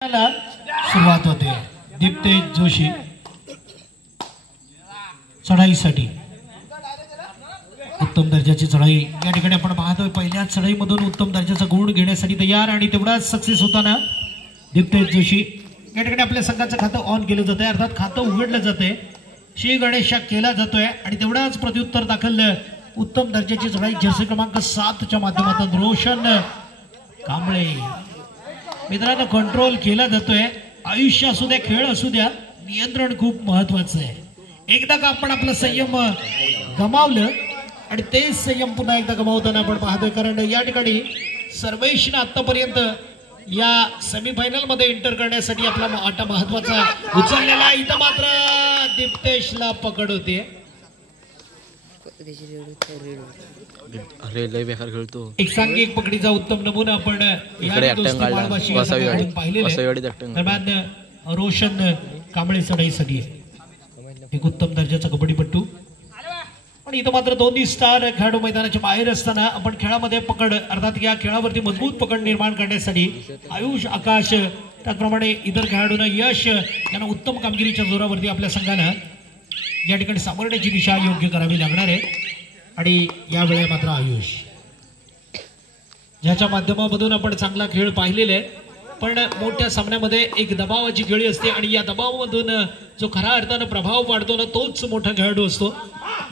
सुरुवात होते. दीप्तेश जोशी चढाईसाठी उत्तम दर्जाची चढाई या ठिकाणी आपण पाहतोय. पहिल्या चढाईमधून उत्तम दर्जाचा गुण घेण्यासाठी तयार आणि तेवढाच सक्सेस होताना दीप्तेश जोशी या ठिकाणी आपल्या संघाचं खातं ऑन केलं जात आहे, अर्थात खातं उघडलं जाते. श्री गणेश केला जातोय आणि तेवढाच प्रत्युत्तर दाखल उत्तम दर्जाची चढाई जर्सी क्रमांक 7 च्या माध्यमातून रोशन कांबळे मित्रांनो कंट्रोल केला जातोय. आयुष्य असू द्या खेळ असू द्या नियंत्रण खूप महत्वाचं आहे. एकदा का आपण आपलं संयम गमावलं आणि तेच संयम पुन्हा एकदा गमावताना आपण पाहतोय, कारण या ठिकाणी सर्वेशनं आतापर्यंत या सेमीफायनल मध्ये एंटर करण्यासाठी आपला आटा महत्वाचा उचललेला. इथं मात्र दीप्तेशला पकड होते. अरे लय बेकार खेळतो. एक सांघिक पकडीचा उत्तम नमुना आपण दरम्यान रोशन कांबळे चढाईसाठी एक उत्तम दर्जाचा कबड्डीपट्टू. आणि इथं मात्र दोन्ही स्टार खेळाडू मैदानाच्या बाहेर असताना आपण खेळामध्ये पकड अर्थात या खेळावरती मजबूत पकड निर्माण करण्यासाठी आयुष आकाश त्याचप्रमाणे इतर खेळाडूंना यश यांना उत्तम कामगिरीच्या जोरावरती आपल्या संघाला या ठिकाणी सामोरण्याची दिशा योग्य करावी लागणार आहे. आणि यावेळी मात्र आयुष ज्याच्या माध्यमामधून आपण चांगला खेळ पाहिलेला आहे, पण मोठ्या सामन्यामध्ये एक दबावाची खेळी असते आणि या दबावामधून जो खऱ्या अर्थानं प्रभाव पाडतो ना तोच मोठा खेळाडू असतो.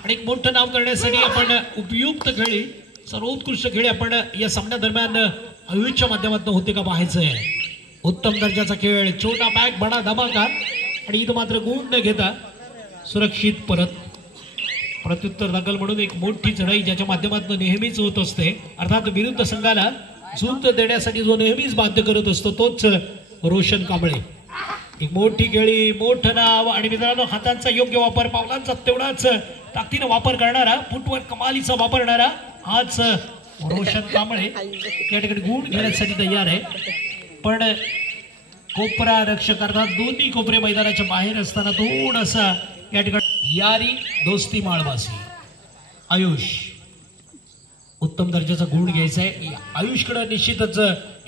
आणि एक मोठं नाव करण्यासाठी आपण उपयुक्त खेळी सर्वोत्कृष्ट खेळी आपण या सामन्यादरम्यान आयुषच्या माध्यमातून होते का पाहायचं आहे. उत्तम दर्जाचा खेळ, छोटा बॅग बडा धमाका आणि इथं मात्र गुण न घेता सुरक्षित परत प्रत्युत्तर दाखल म्हणून एक मोठी चढाई ज्याच्या माध्यमातून नेहमीच होत असते. अर्थात विरुद्ध संघाला झूत देण्यासाठी जो नेहमीच बाध्य करत असतो तोच रोशन कांबळे. एक मोठी खेळी, मोठं नाव आणि मित्रांनो हातांचा योग्य वापर, पावलांचा तेवढाच ताकदीने वापर करणारा, फुटवर्क कमालीचा वापरणारा आज रोशन कांबळे या ठिकाणी गुण घेण्यासाठी तयार आहे. पण कोपरा रक्षक अर्थात दोन्ही कोपरे मैदानाच्या बाहेर असताना थोडासा या ठिकाणी यारी दोस्ती माळवासी आयुष उत्तम दर्जाचा गुण घ्यायचा आहे. आयुषकडे निश्चितच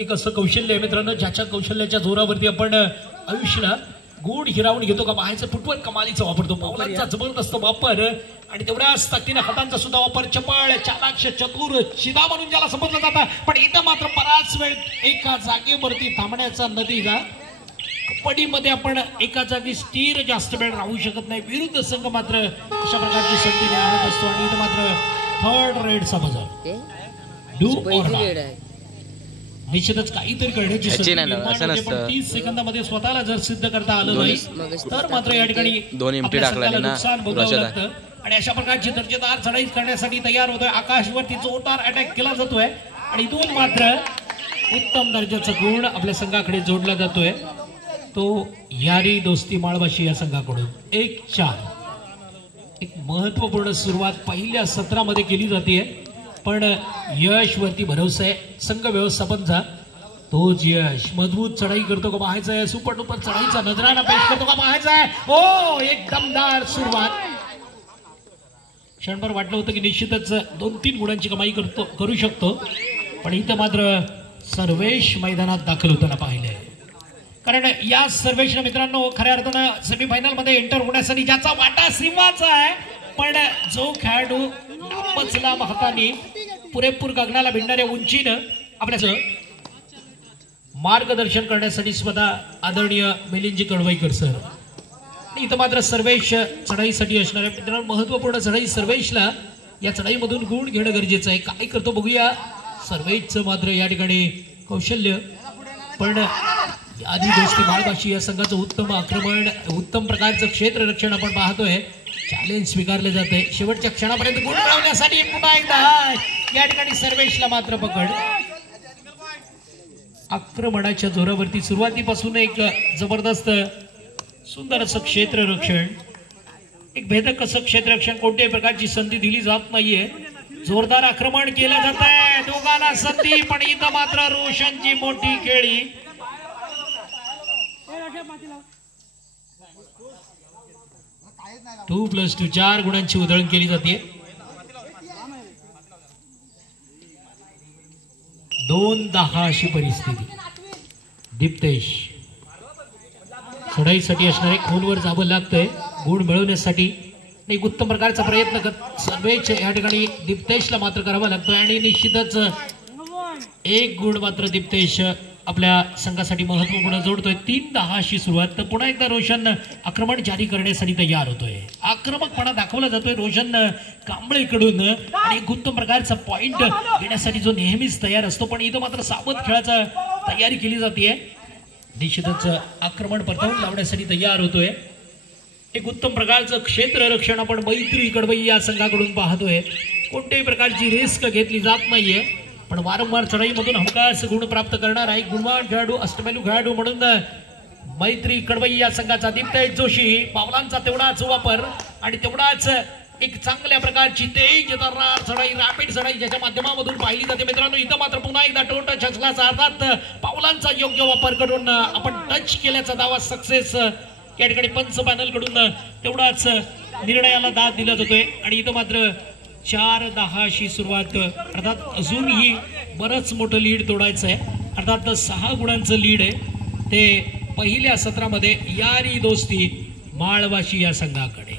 एक असं कौशल्य आहे मित्रांनो ज्याच्या कौशल्याच्या जोरावरती आपण आयुषला गुण हिरावून घेतो का पाहायचं. फुटवर्क कमालीचा वापरतो, पावलांचा जबरदस्त वापर आणि तेवढ्याच ताकदीने हातांचा सुद्धा वापर, चपळ चालाक्ष चतुर शिदा म्हणून ज्याला समजलं जातं. पण इथं मात्र बराच वेळ एका जागेवरती थांबण्याचा नतीजा. कबड्डीमध्ये आपण एका जागी स्थिर जास्त वेळ राहू शकत नाही. विरुद्ध संघ मात्र अशा प्रकारची संधी आणत असतो आणि इथं मात्र थर्ड रेडचा बजाव डू ऑर डाय. निश्चितच काहीतरी करण्याची संधी निर्माण होते, पण 30 सेकंदामध्ये स्वतःला जर सिद्ध करता आलं नाही तर मात्र या ठिकाणी नुकसान भोगावं लागतं. आणि अशा प्रकारची दर्जेदार चढाई करण्यासाठी तयार होतोय. आकाशवरती जोरदार अटॅक केला जातोय आणि इथून मात्र उत्तम दर्जाचा गुण आपल्या संघाकडे जोडला जातोय. तो यारी दोस्ती माळवाशी या संघाकडून 1-4. एक महत्वपूर्ण सुरुवात पहिल्या सत्रामध्ये केली जाते, पण यश वरती भरोसा आहे संघ व्यवस्थापनचा. तोच यश मजबूत चढाई करतो का पाहायचा आहे. सुपर डुपर चढाईचा नजराणा पेश करतो का पाहायचा आहे. हो एक दमदार सुरुवात. क्षणभर वाटलं होतं की निश्चितच 2-3 गुणांची कमाई करू शकतो, पण इथं मात्र सर्वेश मैदानात दाखल होताना पाहिले. कारण या सर्वेशनं मित्रांनो खऱ्या अर्थानं सेमीफायनल मध्ये एंटर होण्यासाठी ज्याचा वाटा सिंहाचा आहे, पण जो खेळाडू लांबच लांब हाताने पुरेपूर गगनाला भिडणाऱ्या उंचीनं आपल्याचं मार्गदर्शन करण्यासाठी स्वतः आदरणीय मिलिंदजी कळवईकर सर. इथं मात्र सर्वेश चढाईसाठी असणाऱ्या मित्रांनो महत्वपूर्ण चढाई सर्वेशला या चढाईमधून गुण घेणं गरजेचं आहे. काय करतो बघूया सर्वेशचं मात्र या ठिकाणी कौशल्य. पण आधी दोस्ती माळवाशी या संघाचं उत्तम आक्रमण, उत्तम प्रकारचं क्षेत्ररक्षण आपण पाहतोय. चॅलेंज स्वीकारले जाते. शेवटच्या क्षणापर्यंत गुण मिळवण्यासाठी पुन्हा एकदा या ठिकाणी सर्वेशला मात्र पकड. आक्रमणाच्या जोरावरती सुरुवातीपासून एक जबरदस्त सुंदर असं क्षेत्ररक्षण, एक भेदक असं क्षेत्ररक्षण. कोणत्याही प्रकारची संधी दिली जात नाहीये. जोरदार आक्रमण केलं जात आहे, दोघांना संधी, पण इथं मात्र रोशनची मोठी खेळी. 2+2 4 गुणांची उधळण केली जाते. 2-10 अशी परिस्थिती. दीप्तेश चढाईसाठी असणारे खोलवर जावं लागतंय गुण मिळवण्यासाठी. एक उत्तम प्रकारचा प्रयत्न करत सर्वेच या ठिकाणी दीप्तेशला मात्र करावा लागतोय आणि निश्चितच एक गुण मात्र दीप्तेश आपल्या संघासाठी महत्वपूर्ण जोडतोय. 3-10 अशी सुरुवात. तर पुन्हा एकदा रोशन आक्रमण जारी करण्यासाठी तयार होतोय. आक्रमकपणा दाखवला जातोय रोशन कांबळेकडून आणि एक उत्तम प्रकारचा पॉइंट घेण्यासाठी जो नेहमीच तयार असतो. पण इथं मात्र सावध खेळाचा तयारी केली जाते. निश्चितच आक्रमण परतवून लावण्यासाठी तयार होतोय. एक उत्तम प्रकारचं क्षेत्ररक्षण आपण मैत्री कडवई या संघाकडून पाहतोय. कोणत्याही प्रकारची रिस्क घेतली जात नाहीये पण वारंवार चढाईमधून हमखास गुण प्राप्त करणारा एक गुणवान खेळाडू अष्टपैलू खेळाडू म्हणून मैत्री कडवई या संघाचा दीप्तेश जोशी. पावलांचा तेवढाच वापर आणि तेवढाच एक चांगल्या प्रकारची तेज चढाई रॅपिड चढाई ज्याच्या माध्यमामधून पाहिली जाते. मित्रांनो इथं मात्र पुन्हा एकदा टोट छसलाचा अर्थात पावलांचा योग्य वापर करून आपण टच केल्याचा दावा सक्सेस या ठिकाणी पंच पॅनल कडून तेवढाच निर्णयाला दाद दिला जातोय. आणि इथं मात्र 4-10 अशी सुरुवात. अर्थात अजूनही बरंच मोठं लीड तोडायचं आहे. अर्थात 6 गुणांचं लीड आहे ते पहिल्या सत्रामध्ये यारी दोस्ती माळवाशी या संघाकडे.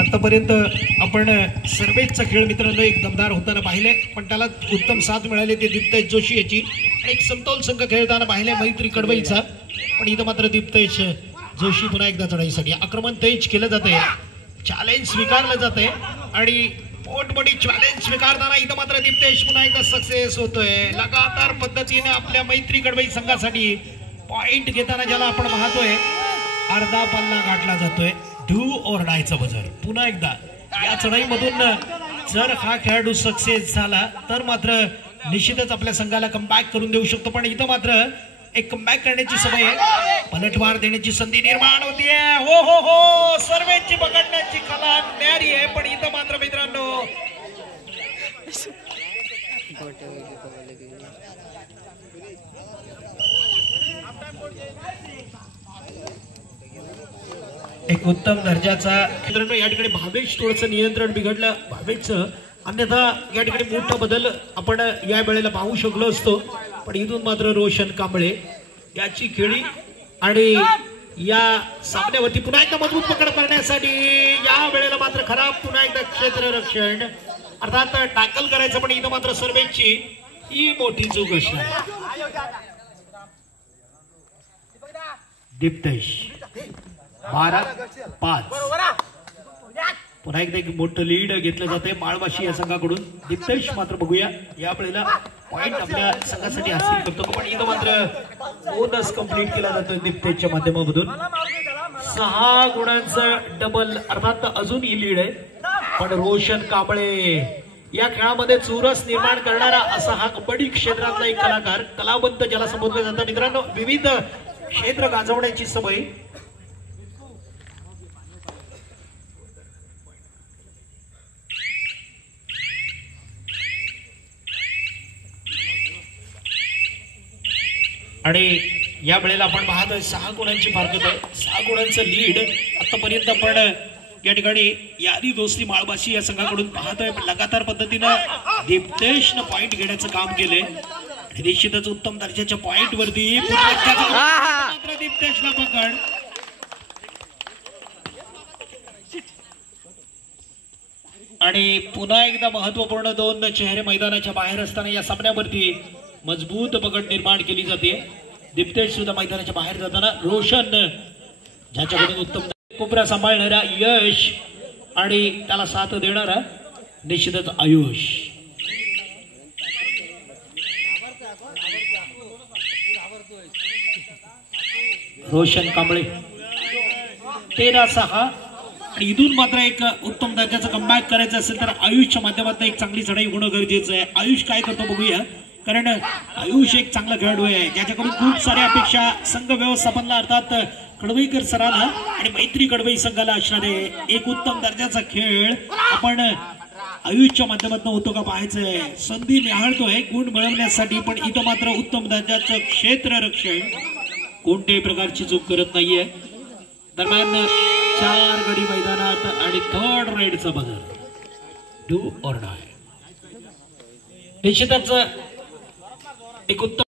आतापर्यंत आपण सर्वेचा खेळ मित्रांनो एक दमदार होताना पाहिले पण त्याला उत्तम साथ मिळाली ते दीप्तेश जोशी याची. एक समतोल संघ खेळताना पाहिले मैत्री कडवईचा. पण इथं मात्र दीप्तेश जोशी पुन्हा एकदा चढाईसाठी आक्रमण तेज केलं जाते. चॅलेंज स्वीकारलं जाते आणि पोटमोठी चॅलेंज स्वीकारताना इथं मात्र दीप्तेश पुन्हा एकदा सक्सेस होतोय. लगातार पद्धतीने आपल्या मैत्री कडवई संघासाठी पॉइंट घेताना ज्याला आपण पाहतोय अर्धा पल्ला गाठला जातोय. डू ऑर डायचा बजर. पुन्हा एकदा या चढाईमधून जर हा खेळाडू सक्सेस झाला तर मात्र निश्चितच आपल्या संघाला कमबॅक करून देऊ शकतो. पण इथं मात्र एक कमबॅक करण्याची सवय आहे. पलटवार देण्याची संधी निर्माण होतीये. हो हो हो सर्वेची पकडण्याची कला न्यारी आहे. पण इथं मात्र मित्रांनो एक उत्तम दर्जाचा मित्रांनो या ठिकाणी भावेश थोडंसं नियंत्रण बिघडलं भावेशचं. अन्यथा या ठिकाणी मोठा बदल आपण या वेळेला पाहू शकलो असतो. पण इथून मात्र रोशन कांबळे याची खेळी आणि या सामन्यावरती पुन्हा एकदा मजबूत पकड करण्यासाठी या वेळेला मात्र खराब पुन्हा एकदा क्षेत्ररक्षण अर्थात टॅकल करायचं. पण इथं मात्र सर्वेची ही मोठी चूक असणार. दीप्तेश 12-5 पुन्हा एकदा एक मोठं लीड घेतलं जाते माळवाशी या संघाकडून. दीप्तेश मात्र बघूया या वेळेला पॉइंट आपल्या संघासाठी हासिल करतो. पण इथं मात्र बोनस कंप्लीट केला जातोय दीप्तेशच्या माध्यमामधून. 6 गुणांचं डबल अर्थात अजूनही लीड आहे. पण रोशन कांबळे या खेळामध्ये चुरस निर्माण करणारा असा हा कबड्डी क्षेत्रातला एक कलाकार कलावंत ज्याला संबोधलं जातं. मित्रांनो विविध क्षेत्र गाजवण्याची सवय. आणि या वेळेला आपण पाहतोय 6 गुणांची फारकत आहे. 6 गुणांचं लीड आतापर्यंत आपण या ठिकाणी यारी दोस्ती माळवाशी या संघाकडून पाहतोय. लगातार पद्धतीनं दीप्तेशनं पॉइंट घेण्याचं काम केलंय. निश्चितच उत्तम दर्जाच्या पॉइंट वरती दीप्तेशला पकड. आणि पुन्हा एकदा महत्वपूर्ण 2 चेहरे मैदानाच्या बाहेर असताना या सामन्यावरती मजबूत पकड निर्माण केली जाते. दीप्तेश सुद्धा मैदानाच्या बाहेर जाताना रोशन ज्याच्याकडून उत्तम कोपरा सांभाळणारा यश आणि त्याला साथ देणारा निश्चितच आयुष. रोशन कांबळे 13-6. इथून मात्र एक उत्तम दर्जाचा कमबॅक करायचं असेल तर आयुषच्या माध्यमातून एक चांगली चढाई होणं गरजेचं आहे. आयुष काय करतो बघूया. कारण आयुष एक चांगला खेळाडू आहे ज्याच्याकडून खूप साऱ्या अपेक्षा संघ व्यवस्थापनला अर्थात कडवईकर सराला आणि मैत्री कडवई संघाला असणारे एक उत्तम दर्जाचा खेळ आपण आयुषच्या माध्यमातून होतो का पाहायचंय. संधी निहाळतोय गुण मिळवण्यासाठी. पण इथं मात्र उत्तम दर्जाचं क्षेत्ररक्षण कोणत्याही प्रकारची चूक करत नाहीये. दरम्यान 4 गडी मैदानात आणि 3rd रेडचा बदल. Do or die. निश्चितच एक उत्तम